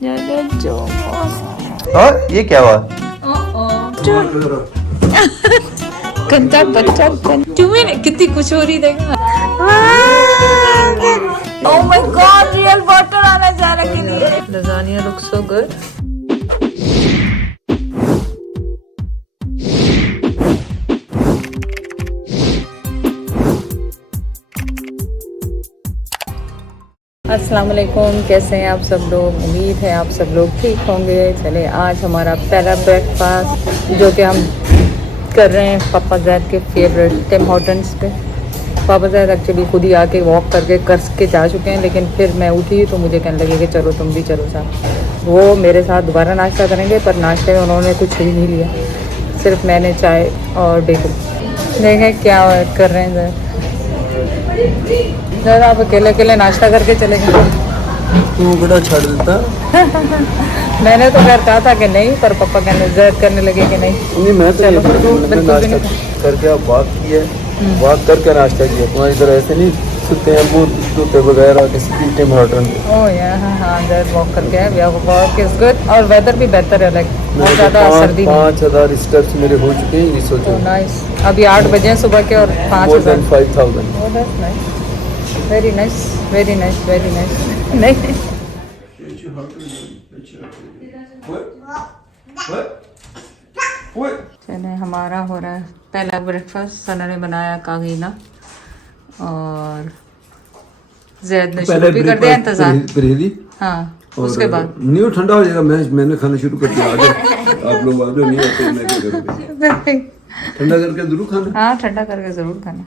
और ये क्या हुआ? गंदा बच्चा तुम्हें कितनी खुश हो रही देखा। ओह माय गॉड, रियल वाटर आना जा रहा के लिए। Lasagne look so good. अस्सलाम वालेकुम, कैसे हैं आप सब लोग? उम्मीद है आप सब लोग ठीक होंगे। चले आज हमारा पहला ब्रेकफास्ट जो कि हम कर रहे हैं पापा जैद के फेवरेट टिम हॉर्टन्स पे। पापा जैद एक्चुअली खुद ही आके वॉक करके जा चुके हैं, लेकिन फिर मैं उठी तो मुझे कहने लगे कि चलो तुम भी चलो साथ। वो मेरे साथ दोबारा नाश्ता करेंगे, पर नाश्ते में उन्होंने कुछ भी नहीं लिया, सिर्फ मैंने चाय और बेगल। देखें क्या कर रहे हैं सर, आप अकेले अकेले नाश्ता करके चले गए। तू बड़ा छाड़ देता। मैंने तो खैर कहा था कि नहीं, पर पापा कहने ज़िद करने लगे कि नहीं मैं तो चलो नाश्ता करके आप बात की है, बात करके नाश्ता किया। तुम्हारी तरह ऐसे नहीं सुनते हैं वो टूटे वगैरह किसी टिम हॉर्टन। ओह यार हाँ, ज़िद वॉक करके है, वॉक इज गुड और वेदर भी बेहतर है, लाइक बहुत ज़्यादा सर्दी नहीं। 5000 स्टेप्स मेरे हो चुके हैं, ये सोचो। नाइस, अभी 8 बजे सुबह के और 5000। 5000। Very nice, very nice, very nice. नहीं चले, हमारा हो रहा है पहला ब्रेकफास्ट। सना ने बनाया कागीना और जैद ने शुरू भी कर दिया इंतजार। हाँ, उसके बाद नहीं ठंडा हो जाएगा। मैंने खाना शुरू कर दिया। आप लोग आ जाओ, नहीं आते मैं क्या करूँगा? ठंडा करके जरूर खाना। हाँ, ठंडा करके जरूर खाना।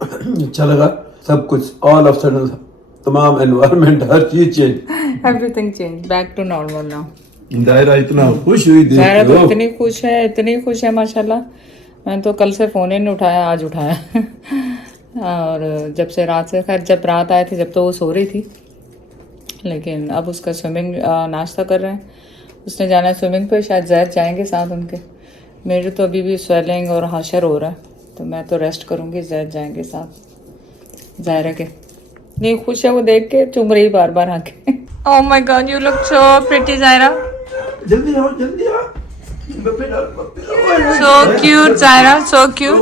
अच्छा लगा सब कुछ, ऑल ऑफ सडन तमाम एनवायरनमेंट हर चीज change, everything change, back to normal now. दायरा इतना खुश हुई देख दायरा तो इतनी खुश है माशाल्लाह। मैंने तो कल से फोन ही नहीं उठाया, आज उठाया। और जब से रात से, खैर जब रात आए थे जब तो वो सो रही थी, लेकिन अब उसका स्विमिंग नाश्ता कर रहे हैं। उसने जाना है स्विमिंग पे, शायद जैद जाएंगे साथ उनके। मेरे तो अभी भी स्वेलिंग और हाशर हो रहा है, तो मैं तो रेस्ट करूंगी, जैद जाएंगे साथ। जायरा के नहीं खुश है वो देख के, चुम रही बार बार आके। ओह my God, you look so pretty Zaira. जल्दी आओ, जल्दी आओ। So cute, Zaira, so cute.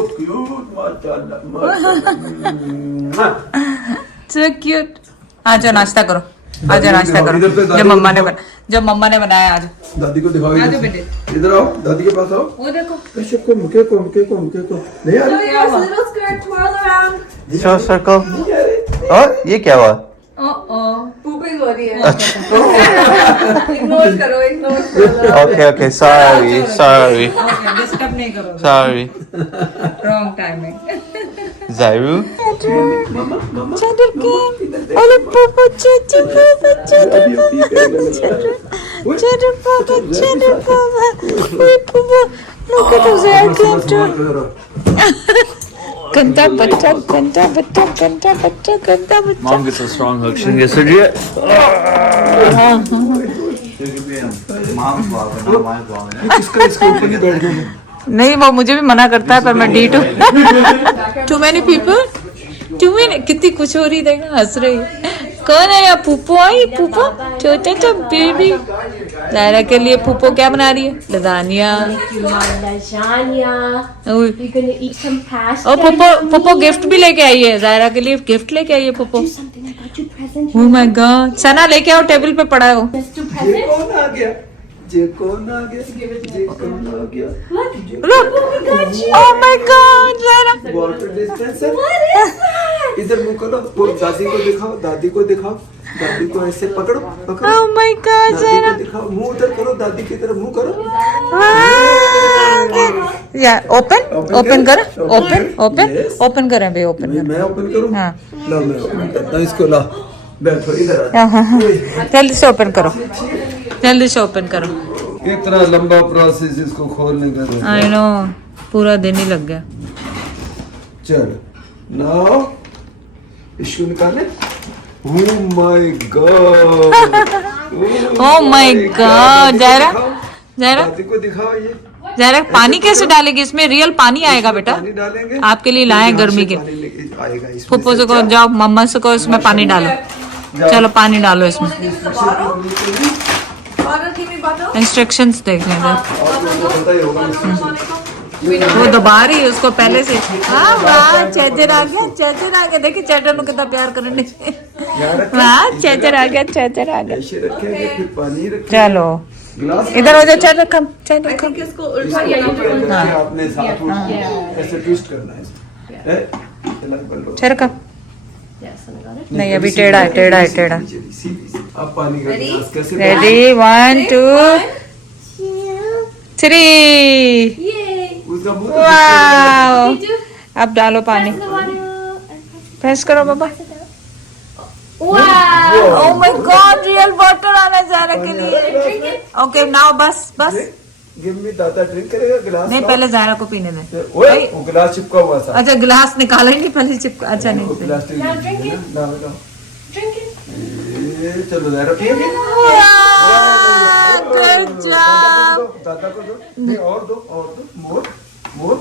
So cute. आ जाओ नाश्ता करो, आ जाओ नाश्ता करो। जो मम्मा ने बनाया आज। दादी को दिखाओ, आ जाओ बेटे, इधर आओ, दादी के पास आओ। वो देखो। ऐसे को नहीं आ रही। Show circle. और ये क्या हुआ? pooping हो रही है। अच्छा, इग्नोर करो। ओके सॉरी डिस्टर्ब नहीं करो। Sorry wrong timing. जायरू गंदा बच्चा, गंदा बच्चा, गंदा बच्चा, गंदा बच्चा। Mom gets a strong hug. She gets it yet? इसका इसके ऊपर ही बैठ गया। नहीं, वो मुझे भी मना करता है, पर मैं डी टू मैनी पीपल कितनी खुश हो रही देखा, हंस रही। कौन है यार? पुप्पो आई, पुप्पो छोटा सा बेबी। जायरा के लिए पुप्पो क्या बना रही है? लजानिया। और पुप्पो गिफ्ट भी लेके आई है, जायरा के लिए गिफ्ट लेके आई है पुप्पो। ओह माय गॉड, सना लेके आओ, टेबल पे पड़ा है वो। जे कौन आ गया? ओह my God, Zaira water dispenser. इधर मुंह करो, वो दादी को दिखाओ, दादी को दिखाओ, दादी को ऐसे पकड़ो। ओह माय गॉड, जायरा दिखाओ, मुंह उधर करो, दादी की तरफ मुंह करो। या ओपन करें भाई, ओपन मैं ओपन करूं? हाँ, ला मैं ओपन करता हूं इसको। ला बैठो इधर आ। जल्दी से ओपन करो, जल्दी से ओपन करो। इतना लंबा प्रोसेस इसको खोलने का। आई नो, पूरा दिन ही लग गया। चल नाउ इसको निकाले। ओह my God, oh my God, Zaira दादी को दिखाओ। ये जरा पानी कैसे डालेगी इसमें? रियल पानी आएगा बेटा, आपके लिए लाए गर्मी के। आएगा इसमें। फुप्पो से कहो, जाओ मम्मा से कहो इसमें पानी डालो। चलो पानी डालो इसमें। इंस्ट्रक्शंस देख लेंगे। वो दबा रही है उसको पहले से। हाँ वाह चेजर आ गया, चेजर आ गया। देखिए चेजर को कितना प्यार करने। वाह चेजर आ गया, चेजर आ गया। ऐसे रखेंगे फिर पानी रखेंगे। चलो इधर हो जाओ, चाय रखम, चाय रखम। आपने साथ ऐसे ट्विस्ट करना है। चाय रखम। नहीं अभी टेढ़ा है, टेढ़ा है, टेढ़ा। अब पानी का गिलास कैसे? रेडी 1 2 3। उसका मुंह वाओ अब डालो पानी, प्रेस करो बाबा। Oh my god real water आना जारा के लिए। ओके नाउ बस बस। गिव मी दादा ड्रिंक करेगा गिलास? नहीं पहले जायरा को पीने दे। ओए वो गिलास चिपका हुआ था। अच्छा गिलास निकाला ही नहीं पहले चिपका। अच्छा नहीं प्लास्टिक ना चलो दादा पिएंगे। Good job. दादा को दो, नहीं और दो, और दो। मोर मोर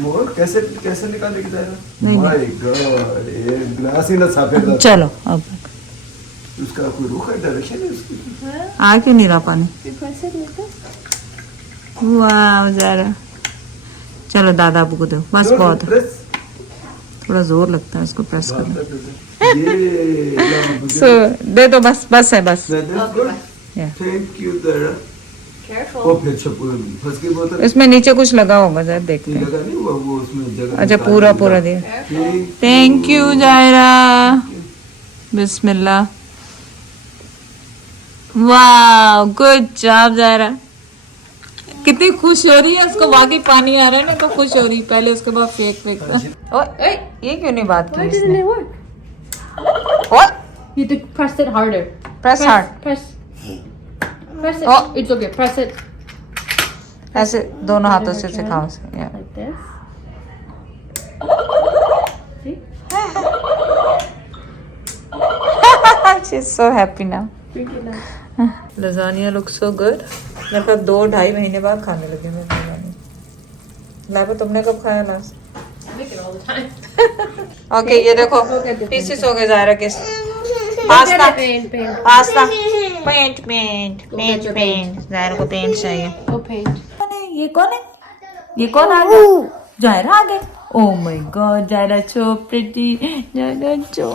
मोर कैसे कैसे निकालेगी दादा? माय गॉड ये गिलास ही ना साफ है। चलो अब उसका कोई रुख है, डायरेक्शन है उसकी? आ क्यों नहीं रहा पानी? वाह जरा चलो दादा आपको को दो बस, बहुत है। थोड़ा जोर लगता है उसको प्रेस करने। सो दे दो बस, बस है बस। थैंक यू दादा। वो फिर फंस गई बोतल। इसमें नीचे कुछ लगा होगा जरा देखते हैं। लगा नहीं हुआ वो उसमें जगह। अच्छा पूरा पूरा दिया। Thank you Zaira. बिस्मिल्लाह। वाह गुड जॉब जायरा। कितनी खुश हो रही है, उसको वाकई पानी आ रहा है ना तो खुश हो रही है। पहले उसके बाद फेंक फेंकता। ओए ये क्यों नहीं बात की इसने? ओए You have to press it harder. Press hard. Press it. Oh. It's okay. Press it ऐसे दोनों हाथों से सिखाओ उसे। Yeah. like this. See? She's so happy now. Drink it now. Lasagne looks so good. मेरे ख्याल 2-2.5 महीने बाद खाने लगे मैं लजानिया। लाइबा तुमने कब खाया last? I make it all the time. Okay ये देखो पीसेस हो गए जायरा के। Pasta Paint. Pasta paint paint paint paint. Zaira को पेंट चाहिए। Oh, paint. ये कौन है? ये कौन आ गया? जायरा आ गया। ओह my God Zaira so pretty. Zaira so